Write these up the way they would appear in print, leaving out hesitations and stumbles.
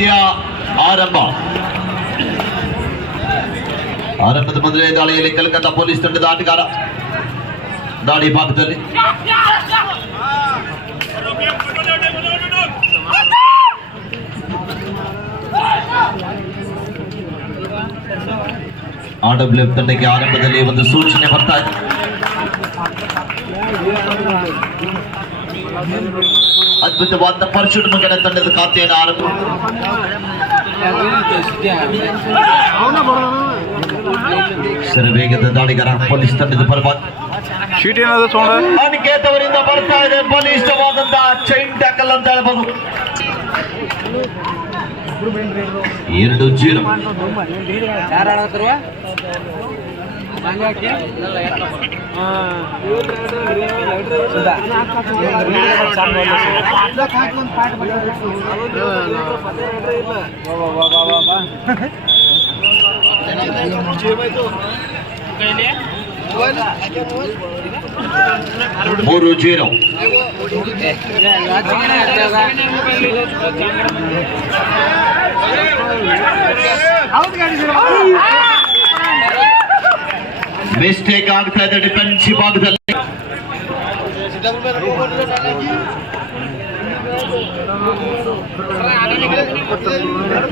ಪಂದ್ಯ ಆರಂಭ. ಆರಂಭದ ಮೊದಲೇ ದಾಳಿಯಲ್ಲಿ ಕಲ್ಕತ್ತಾ ಪೊಲೀಸ್ ತಂಡದ ಆಟಗಾರ ದಾಳಿ ಭಾಗದಲ್ಲಿ RWF ತಂಡಕ್ಕೆ ಆರಂಭದಲ್ಲಿ ಒಂದು ಸೂಚನೆ ಬರ್ತಾ ಇದೆ. ಅದ್ಭುತವಾದ ಪರ್ಶುಡ್ ಮುಗಿನ ತಂಡದ ಖಾತೆಯನ್ನು ಆರಂಭ ವೇಗದ ದಾಳಿಗಾರ ಪೊಲೀಸ್ ತಂಡದ ಪರವಾಗಿ ಅನಿಕೇತ್ ಅವರಿಂದ ಬರ್ತಾ ಇದೆ. ಬಲಿಷ್ಠವಾದಂತಹ ಚೈನ್ ಟ್ಯಾಕಲ್ ಅಂತ ಹೇಳ್ಬೋದು. 2-0 3-0 ಮಿಸ್ಟೇಕ್ ಆಗ್ತಾ ಇದೆ ಡಿಫೆನ್ಸಿವ್ ಭಾಗದಲ್ಲಿ.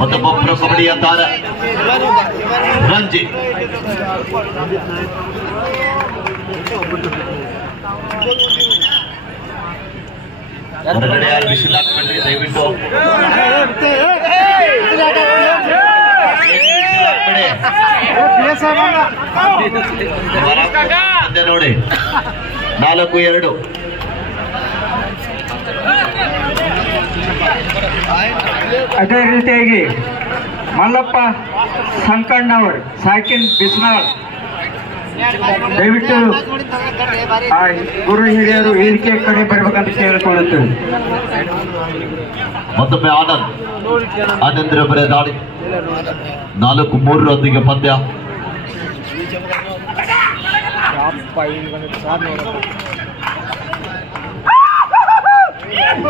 ಮತ್ತೊಬ್ಬರು ಕಬಡ್ಡಿಯ ತಾರ ರಂಜಿ ಹೊರಗಡೆ ಬಿಸಿಲಾಗ್ಬೇಡ್ರಿ ದಯವಿಟ್ಟು. ನೋಡಿ 4-2 ಅದೇ ರೀತಿಯಾಗಿ ಮಲ್ಲಪ್ಪ ಸಂಕಣ್ಣವರು ಸಾಕಿನ್ ಬಿಸ್ನಾಳ್ ದಯವಿಟ್ಟು ಆ ಗುರು ಹಿರಿಯರು ವೇದಿಕೆ ಕಡೆ ಬರ್ಬೇಕಂತ ಕೇಳಿಕೊಳ್ಳುತ್ತೇವೆ. ಮತ್ತೊಮ್ಮೆ ಆನಂದ್ರ ಬರೆ ದಾಳಿ 4-3 ಪಂದ್ಯ.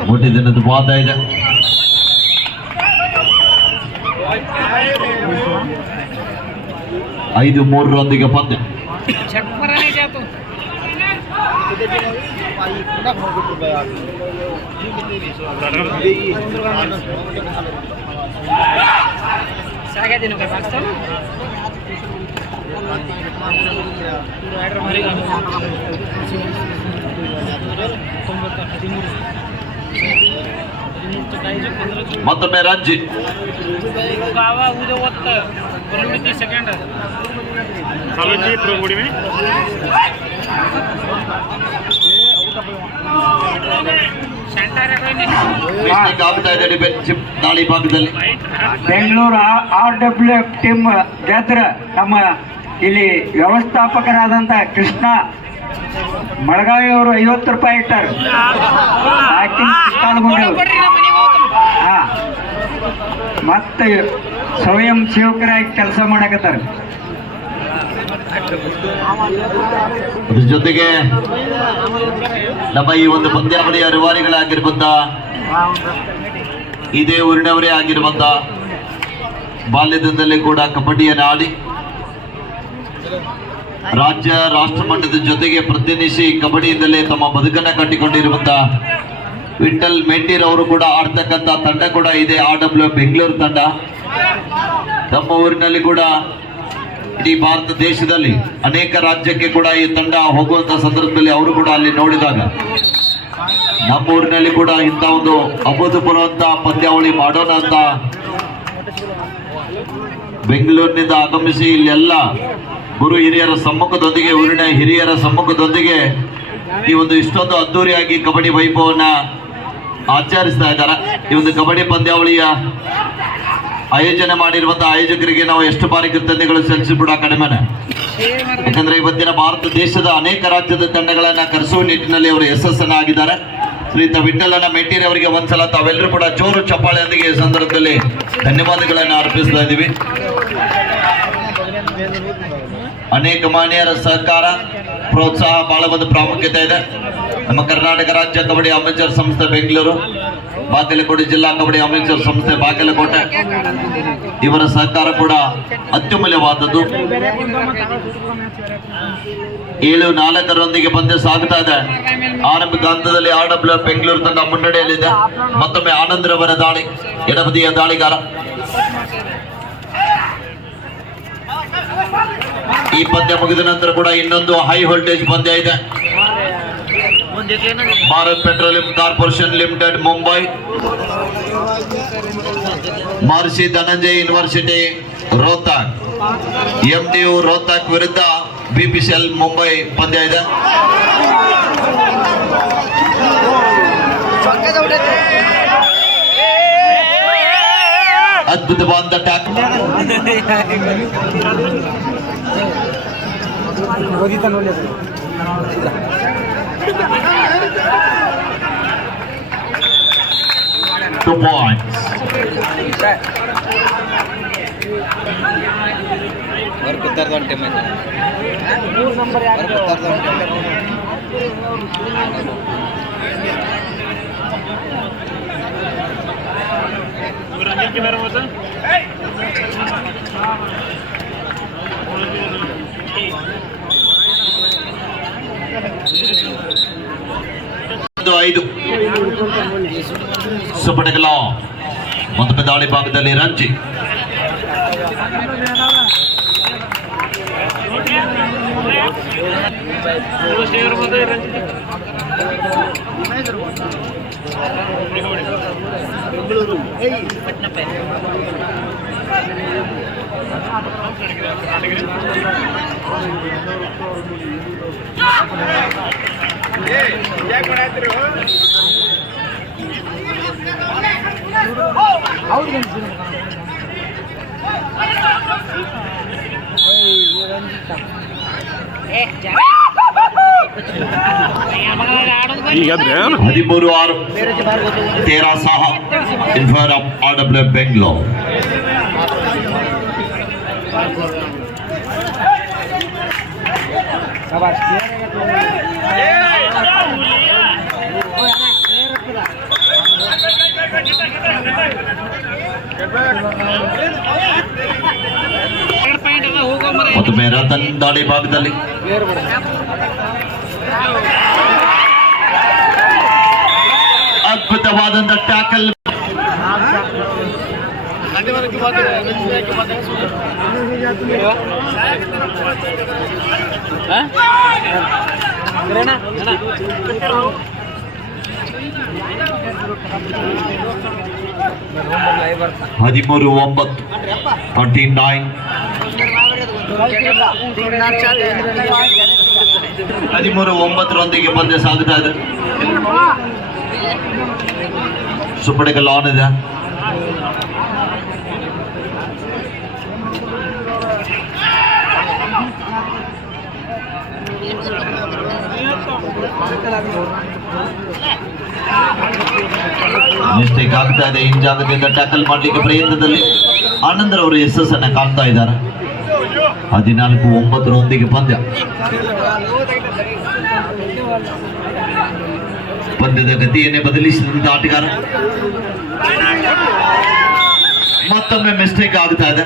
ಮೊಟ್ಟಿ ದಿನದ ವಾದ ಇದೆ. 5-3 ಪಂದ್ಯ. ಮತ್ತೊಮ್ಮೆ ರಂಜಿ ಆಗ್ತಾ ಇದೆ ಡಿಫೆನ್ಸಿವ್ ದಾಳಿ ಭಾಗದಲ್ಲಿ. ಬೆಂಗಳೂರು RWF ಟೀಮ್ ಗೆದ್ರ ನಮ್ಮ ಇಲ್ಲಿ ವ್ಯವಸ್ಥಾಪಕರಾದಂತ ಕೃಷ್ಣ ಮಳಗಾವಿ ಅವರು 50 ರೂಪಾಯಿ ಇಟ್ಟಾರೆ. ಮತ್ತೆ ಸ್ವಯಂ ಸೇವಕರಾಗಿ ಕೆಲಸ ಮಾಡಕತ್ತಾರೆ. ಅದ್ರ ಜೊತೆಗೆ ನಮ್ಮ ಈ ಒಂದು ಪಂದ್ಯಾವಳಿಯ ರೂವಾರಿಗಳಾಗಿರುವಂತ ಇದೇ ಊರಿನವರೇ ಆಗಿರುವಂತ ಬಾಲ್ಯದಿಂದಲೇ ಕೂಡ ಕಬಡ್ಡಿಯನ್ನು ಆಡಿ ರಾಜ್ಯ ರಾಷ್ಟ್ರ ಮಟ್ಟದ ಜೊತೆಗೆ ಪ್ರತಿನಿಧಿಸಿ ಕಬಡ್ಡಿಯಿಂದಲೇ ತಮ್ಮ ಬದುಕನ್ನು ಕಟ್ಟಿಕೊಂಡಿರುವಂತ ವಿಠಲ್ ಮೆಂಟೀರ್ ಅವರು ಕೂಡ ಆಡ್ತಕ್ಕಂಥ ತಂಡ ಕೂಡ ಇದೆ RWF ಬೆಂಗಳೂರು ತಂಡ. ನಮ್ಮ ಊರಿನಲ್ಲಿ ಕೂಡ ಇಡೀ ಭಾರತ ದೇಶದಲ್ಲಿ ಅನೇಕ ರಾಜ್ಯಕ್ಕೆ ಕೂಡ ಈ ತಂಡ ಹೋಗುವಂತ ಸಂದರ್ಭದಲ್ಲಿ ಅವರು ಕೂಡ ಅಲ್ಲಿ ನೋಡಿದಾಗ ನಮ್ಮ ಊರಿನಲ್ಲಿ ಕೂಡ ಇಂಥ ಒಂದು ಅಭೂತಪೂರ್ವಂತ ಪಂದ್ಯಾವಳಿ ಮಾಡೋಣ ಅಂತ ಬೆಂಗಳೂರಿನಿಂದ ಆಗಮಿಸಿ ಇಲ್ಲೆಲ್ಲ ಗುರು ಹಿರಿಯರ ಸಮ್ಮುಖದೊಂದಿಗೆ ಊರಿನ ಹಿರಿಯರ ಸಮ್ಮುಖದೊಂದಿಗೆ ಈ ಒಂದು ಇಷ್ಟೊಂದು ಅದ್ದೂರಿಯಾಗಿ ಕಬಡ್ಡಿ ವೈಭವನ್ನ ಆಚರಿಸ್ತಾ ಇದ್ದಾರೆ. ಈ ಒಂದು ಕಬಡ್ಡಿ ಪಂದ್ಯಾವಳಿಯ ಆಯೋಜನೆ ಮಾಡಿರುವಂತಹ ಆಯೋಜಕರಿಗೆ ನಾವು ಎಷ್ಟು ಬಾರಿ ಕೃತಜ್ಞತೆಗಳು ಸಲ್ಲಿಸಿಬಿಡ ಕಡಿಮೆನೆ. ಯಾಕಂದ್ರೆ ಇವತ್ತಿನ ಭಾರತ ದೇಶದ ಅನೇಕ ರಾಜ್ಯದ ತಂಡಗಳನ್ನ ಕರೆಸುವ ನಿಟ್ಟಿನಲ್ಲಿ ಅವರು ಯಶಸ್ಸನ್ನಾಗಿದ್ದಾರೆ. ಶ್ರೀಯುತ ವಿಠಲನ ಮೆಂಟೀರ್ ಅವರಿಗೆ ಒಂದ್ಸಲ ತಾವೆಲ್ಲರೂ ಕೂಡ ಜೋರು ಚಪ್ಪಾಳೆಯೊಂದಿಗೆ ಈ ಸಂದರ್ಭದಲ್ಲಿ ಧನ್ಯವಾದಗಳನ್ನು ಅರ್ಪಿಸ್ತಾ ಇದ್ದೀವಿ. ಅನೇಕ ಮಾನ್ಯರ ಸಹಕಾರ ಪ್ರೋತ್ಸಾಹ ಬಹಳ ಒಂದು ಪ್ರಾಮುಖ್ಯತೆ ಇದೆ. ನಮ್ಮ ಕರ್ನಾಟಕ ರಾಜ್ಯ ಕಬಡ್ಡಿ ಅಮೇಚರ್ ಸಂಸ್ಥೆ ಬೆಂಗಳೂರು, ಬಾಗಲಕೋಟೆ ಜಿಲ್ಲಾ ಕಬಡ್ಡಿ ಅಮೇಚರ್ ಸಂಸ್ಥೆ ಬಾಗಲಕೋಟೆ, ಇವರ ಸಹಕಾರ ಕೂಡ ಅತ್ಯಮೂಲ್ಯವಾದದ್ದು. 7-4 ಪಂದ್ಯ ಸಾಗುತ್ತಾ ಇದೆ. ಆರಂಭಿಕ ಹಂತದಲ್ಲಿ RWF ಬೆಂಗಳೂರು ತಂಡ ಮುನ್ನಡೆಯಲ್ಲಿದೆ. ಮತ್ತೊಮ್ಮೆ ಆನಂದ್ ರವರ ದಾಳಿ, ಎಡಬದಿಯ ದಾಳಿಗಾರ. ಈ ಪಂದ್ಯ ಮುಗಿದ ನಂತರ ಕೂಡ ಇನ್ನೊಂದು ಹೈ ವೋಲ್ಟೇಜ್ ಪಂದ್ಯ ಇದೆ. Bharat Petroleum Corporation Limited Mumbai Maharshi Dhananjaya University Rohtak, MTU Rohtak ವಿರುದ್ಧ BPCL ಮುಂಬೈ ಪಂದ್ಯ ಇದೆ. ಅದ್ಭುತವಾದ ಟ್ಯಾಕ್. Two points. ಐದು ಸುಪಟಗಲ ಮತ್ತೊಮ್ಮೆ ದಾಳಿ ಭಾಗದಲ್ಲಿ ರಂಜಿ. ಈಗ 13-6 13 Saha in favor of RWF Bengaluru. ಮತ್ತೊಮ್ಮೆ ರತನ್ ದಾಳಿ ಭಾಗದಲ್ಲಿ. ಅದ್ಭುತವಾದಂತ ಟ್ಯಾಕಲ್. ಹದಿಮೂರು 9 13-9 ಪಂದ್ಯ ಸಾಗುತ್ತಾ ಇದೆ. ಸುಪಡೆಗಲ್ ಆನ್ ಇದೆ. ಮಿಸ್ಟೇಕ್ ಆಗ್ತಾ ಇದೆ. ಹಿಂಜಾಗದಿಂದ ಟ್ಯಾಕಲ್ ಮಾಡಲಿಕ್ಕೆ ಪ್ರಯತ್ನದಲ್ಲಿ ಆನಂದ್ ಅವರು ಯಶಸ್ಸನ್ನ ಕಾಣ್ತಾ ಇದ್ದಾರೆ. 14-9 ಪಂದ್ಯ. ಪಂದ್ಯದ ಗತಿಯನ್ನೇ ಬದಲಿಸಿದಂತ ಆಟಗಾರ. ಮತ್ತೊಮ್ಮೆ ಮಿಸ್ಟೇಕ್ ಆಗ್ತಾ ಇದೆ.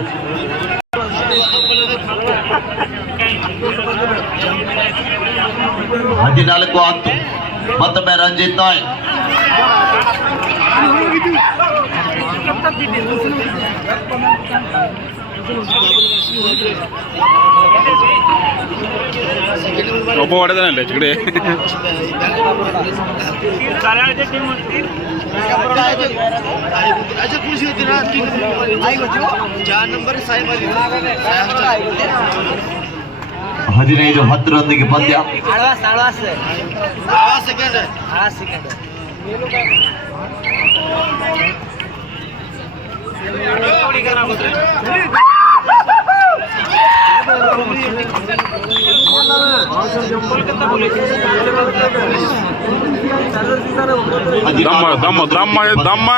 ಹದಿನಾಲ್ಕು 10 ಮತ್ತೊಮ್ಮೆ ರಂಜಿತ್ ನಾಯಕ್. ಒಬ್ಬ ಹೊಡೆದನಲ್ಲ ಚಿಗಡೆ. ಹದಿನೈದು 10 ಪಂದ್ಯ. ದಮ್ಮ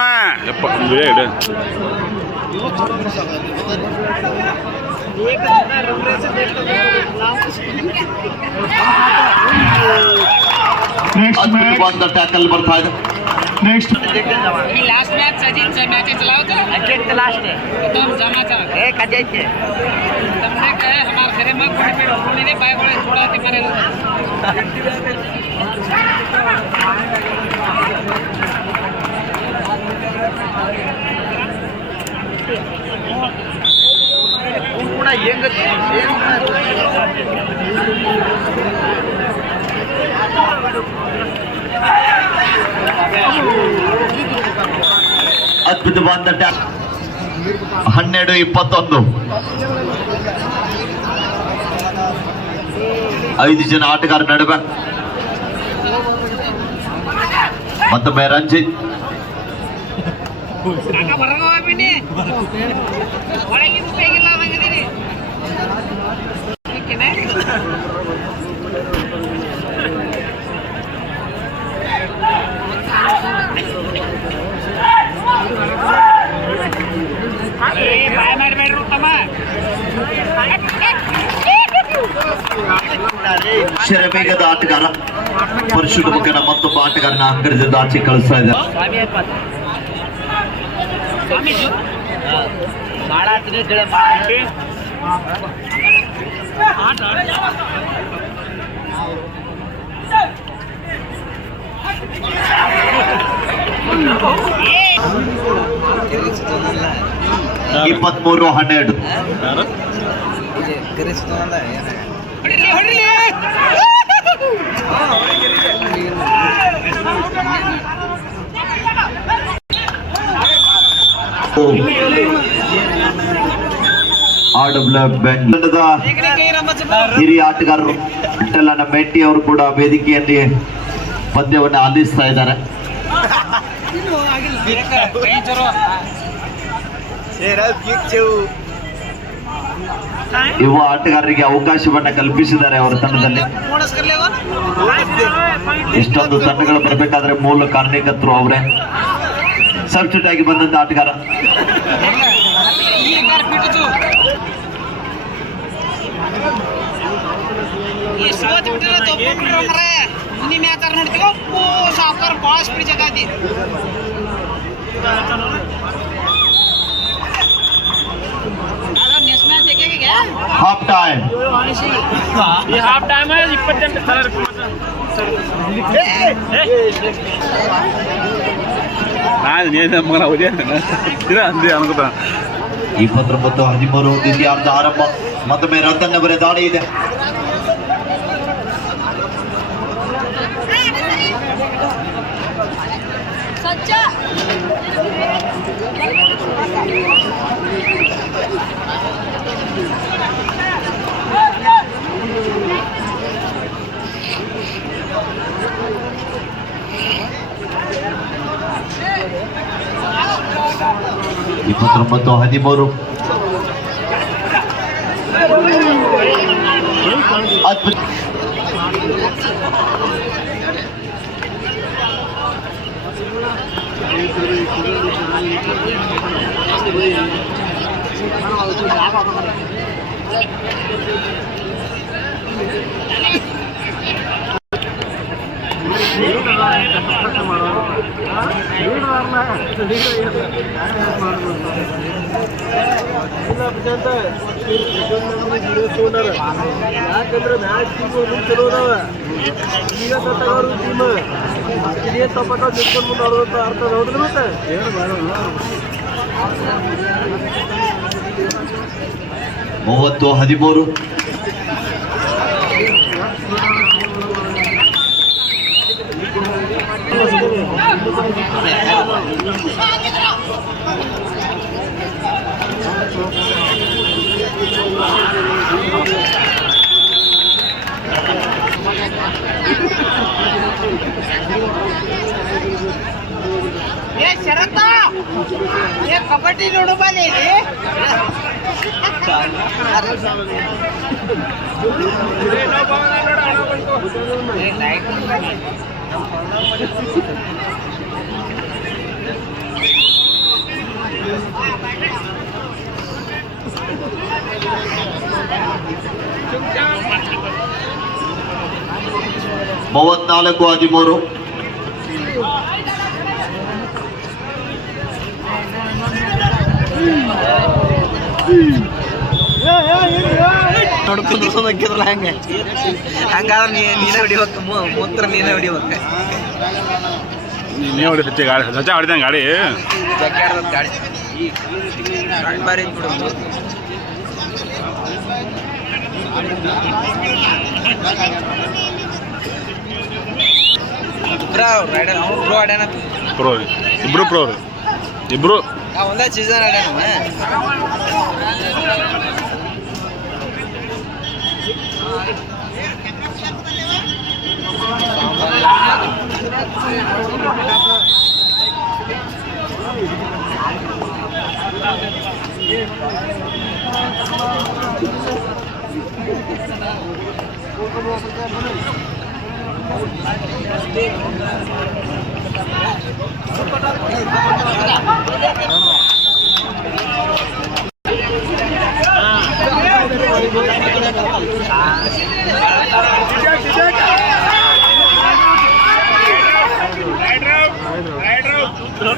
ಅದ್ಭುತವಾದ ಟ್ಯಾಕಲ್ ಬರ್ತಾ ಇದೆ. लास्ट मैच सचिन से मैच चलाओ तो अजय के लास्ट है तुम जाना चाहो एक अजय के तुमने कहे हमारे घरे में कोई पेड़ मेरे बाइक वाले थोड़ा ते करे ಕೂಡ ಹೆಂಗ ಅದ್ಭುತವಾದ ಟ್ಯಾಕ್ 12-21 5 ಜನ ಆಟಗಾರ ನಡುವೆ ಮತ್ತೊಮ್ಮೆ ರಂಜಿತ್ ಶರಬೇಗದ ಆಟಗಾರ ಪರಶುರ ಮುಖನ ಮತ್ತೊಬ್ಬ ಆಟಗಾರನ ಅಂಗಡದಿಂದ ಆಚೆ ಕಳಿಸ್ತಾ ಇದ್ದಾರೆ. ಇಪ್ಪತ್ಮೂರು 12 ಬೆಂಗಳೂರದ ಹಿರಿಯ ಆಟಗಾರರು ವಿಠಲನ ಮೆಟ್ಟಿ ಅವರು ಕೂಡ ವೇದಿಕೆಯಲ್ಲಿ ಪಂದ್ಯವನ್ನು ಆಲಿಸ್ತಾ ಇದ್ದಾರೆ. ಯುವ ಆಟಗಾರರಿಗೆ ಅವಕಾಶವನ್ನ ಕಲ್ಪಿಸಿದ್ದಾರೆ ಅವರ ತಂಡದಲ್ಲಿ. ಇಷ್ಟೊಂದು ತಂಡಗಳು ಬರಬೇಕಾದ್ರೆ ಮೂಲ ಕಾರಣಕರ್ತರು ಅವರೇ. ಸಬ್ಸ್ಟಿಟ್ಯೂಟ್ ಆಗಿ ಬಂದಂತ ಆಟಗಾರ हाफ टाइम ये हाफ टाइम है 20 जन सर ನಾನು ನೇನ ಮಗನ ಹೋದೆ ಅಂದೆ ಅನ್ಕೋತಾ 29-13 ದ್ವಿತೀಯಾರ್ಧ ಆರಂಭ. ಮತ್ತೊಮ್ಮೆ ರತನ್ ಅವರ ದಾಳಿ ಇದೆ. ಇಪ್ಪತ್ತೊಂಬತ್ತು 13 ಅದ್ಭುತ. ಯಾಕಂದ್ರೆ ಮ್ಯಾಚ್ ಚಲೋ ಅದಾವ. ಈಗ ತಗೋರು ಟೀಮ್ ಇಲ್ಲಿ ತಪ್ಪಕ ನಿಂತ್ಕೊಂಡು ಮುಂದೆ ಆಡೋದಂತ ಅರ್ಥ ಹೌದ್ರ ಮತ್ತೆ 30-13 ये शरता ये कबड्डी लूडो वाले 34-13. ನೋಡ್ಕೊಂಡ್ರಲ್ಲ ಹಂಗೆ ಹಂಗಾದ್ರೆ ನೀನೇ ಹೊಡಿಬೇಕು ಮೂತ್ರ ನೀನೇ ಹೊಡಿಬೇಕು ನೀನೇ ಹೊಡಿ ಸಚ್ಚ ಗಾಡಿ ಸಚ್ಚ ಹೊಡಿದಂಗೆ ಗಾಡಿ ಜಗ್ಗಾಡ್ದ ಗಾಡಿ ಬಾರಿ ಬಿಡು ಪ್ರೋ ಆಡ್ಯಾನ ಪ್ರೋ ಇಬ್ರು ಪ್ರೋ ಇಬ್ರು ಒಂದೇ ಸೀಸನ್ ಆಡ್ಯಾನ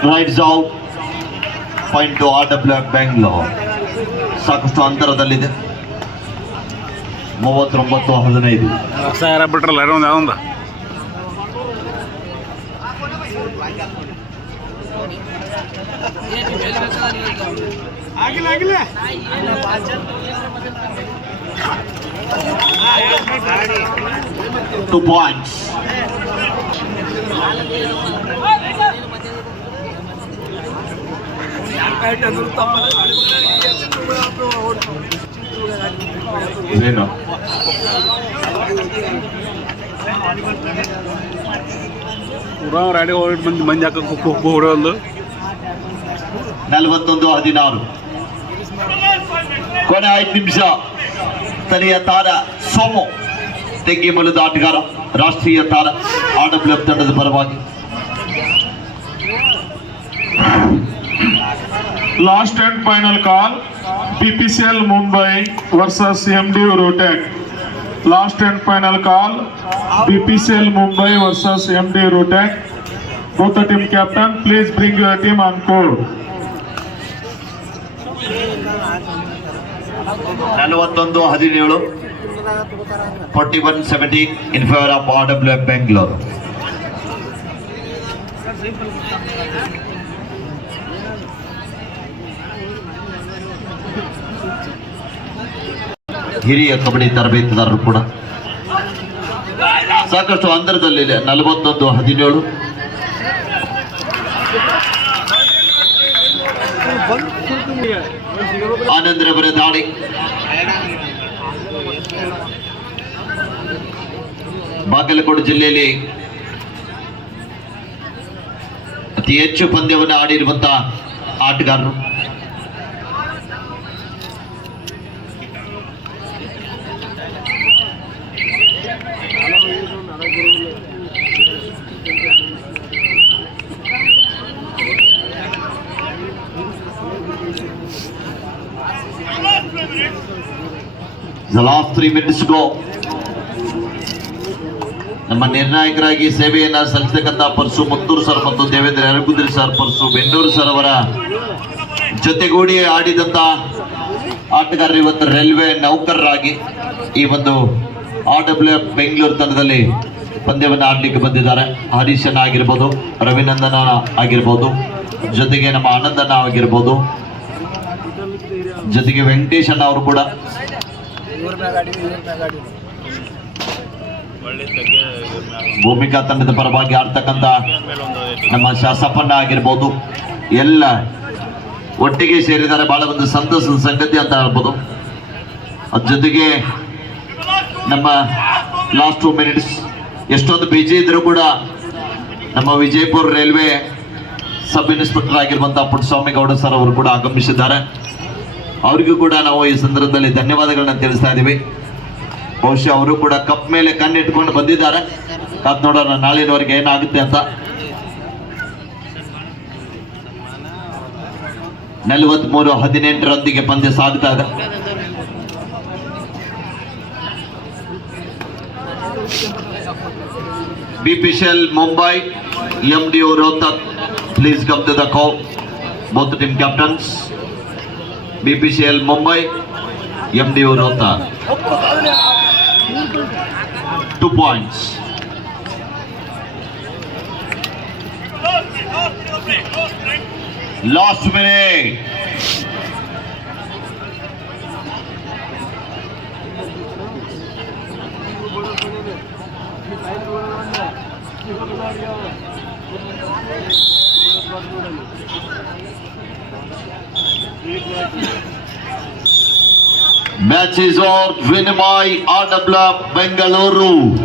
rights out point to RWF Bengaluru. ಸಾಕಷ್ಟು ಅಂತರದಲ್ಲಿದೆ. 39-15. ಹೊಸ ಯಾರ ಬಿಟ್ರಲ್ಲ ಒಂದು ಯಾವ್ದೊಂದು Two points. Zeno. ಪೂರಾ ರಾಡಿ ಹೊರಟು ಮಂದಿ ಹಾಕಕ್ಕೆ ಹೊಡೋದು 41-16. ಕೊನೆ 5 ನಿಮಿಷ. ಸ್ಥಳೀಯ ತಾರ ಸೋಮು ತೆಗ್ಗಿಮಲದ ಆಟಗಾರ, ರಾಷ್ಟ್ರೀಯ ತಾರ RWF ತಂಡದ ಪರವಾಗಿ. Last and final call, BPCL Mumbai versus MD Rotek. Last and final call, BPCL Mumbai versus MD Rotek. Both the team captain, please bring your team on court. 41-17. 41-17 in favor of RWF Bangalore. ಹಿರಿಯ ಕಬಡ್ಡಿ ತರಬೇತುದಾರರು ಕೂಡ ಸಾಕಷ್ಟು ಅಂತರದಲ್ಲಿದೆ. 41-17. ಆನಂದ್ರವರ ದಾಳಿ. ಬಾಗಲಕೋಟೆ ಜಿಲ್ಲೆಯಲ್ಲಿ ಅತಿ ಹೆಚ್ಚು ಪಂದ್ಯವನ್ನು ಆಡಿರುವಂತಹ ಆಟಗಾರರು. The last 3 minutes go. ನಮ್ಮ ನಿರ್ಣಾಯಕರಾಗಿ ಸೇವೆಯನ್ನ ಸಲ್ಲಿಸತಕ್ಕಂಥ ಪರಸು ಮುತ್ತೂರು ಸರ್ ಮತ್ತು ದೇವೇಂದ್ರ ಯರಗುಂದ್ರಿ ಸರ್, ಪರಸು ಬೆನ್ನೂರು ಸರ್ ಅವರ ಜೊತೆಗೂಡಿ ಆಡಿದಂತ ಆಟಗಾರರು ಇವತ್ತು ರೈಲ್ವೆ ನೌಕರರಾಗಿ ಈ ಒಂದು RWF ಬೆಂಗಳೂರು ತಂಡದಲ್ಲಿ ಪಂದ್ಯವನ್ನು ಆಡ್ಲಿಕ್ಕೆ ಬಂದಿದ್ದಾರೆ. ಹರೀಶನ್ ಆಗಿರ್ಬೋದು, ರವಿನಂದನ ಆಗಿರ್ಬೋದು, ಜೊತೆಗೆ ನಮ್ಮ ಆನಂದನ ಆಗಿರ್ಬೋದು, ಜೊತೆಗೆ ವೆಂಕಟೇಶನ್ ಅವರು ಕೂಡ ಭೂಮಿಕಾ ತಂಡದ ಪರವಾಗಿ ಆಡ್ತಕ್ಕಂಥ ನಮ್ಮ ಶಾಸಪ್ಪಣ್ಣ ಆಗಿರ್ಬೋದು, ಎಲ್ಲ ಒಟ್ಟಿಗೆ ಸೇರಿದ್ದಾರೆ. ಬಹಳ ಒಂದು ಸಂತಸದ ಸಂಗತಿ ಅಂತ ಹೇಳ್ಬೋದು. ಅದ್ರ ಜೊತೆಗೆ ನಮ್ಮ ಲಾಸ್ಟ್ 2 ಮಿನಿಟ್ಸ್ ಎಷ್ಟೊಂದು ಬಿಜಿ ಇದ್ರು ಕೂಡ ನಮ್ಮ ವಿಜಯಪುರ ರೈಲ್ವೆ ಸಬ್ ಇನ್ಸ್ಪೆಕ್ಟರ್ ಆಗಿರುವಂತಹ ಪುಟ್ಟಸ್ವಾಮಿ ಗೌಡ ಸರ್ ಅವರು ಕೂಡ ಆಗಮಿಸಿದ್ದಾರೆ. ಅವರಿಗೂ ಕೂಡ ನಾವು ಈ ಸಂದರ್ಭದಲ್ಲಿ ಧನ್ಯವಾದಗಳನ್ನ ತಿಳಿಸ್ತಾ ಇದ್ದೀವಿ. ಬಹುಶಃ ಅವರು ಕೂಡ ಕಪ್ ಮೇಲೆ ಕಣ್ಣಿಟ್ಕೊಂಡು ಬಂದಿದ್ದಾರೆ. ಕಾದ್ ನೋಡೋಣ ನಾಳಿನವರೆಗೆ ಏನಾಗುತ್ತೆ ಅಂತ. 43-18 ಪಂದ್ಯ ಸಾಗ್ತಾ ಇದೆ. BPCL Mumbai, MDO Rohtak, please come to the call. Both the team captains. BPCL Mumbai, MDO Rohtak. 2 points. Last minute. Match is on. Win by RWF Bengaluru.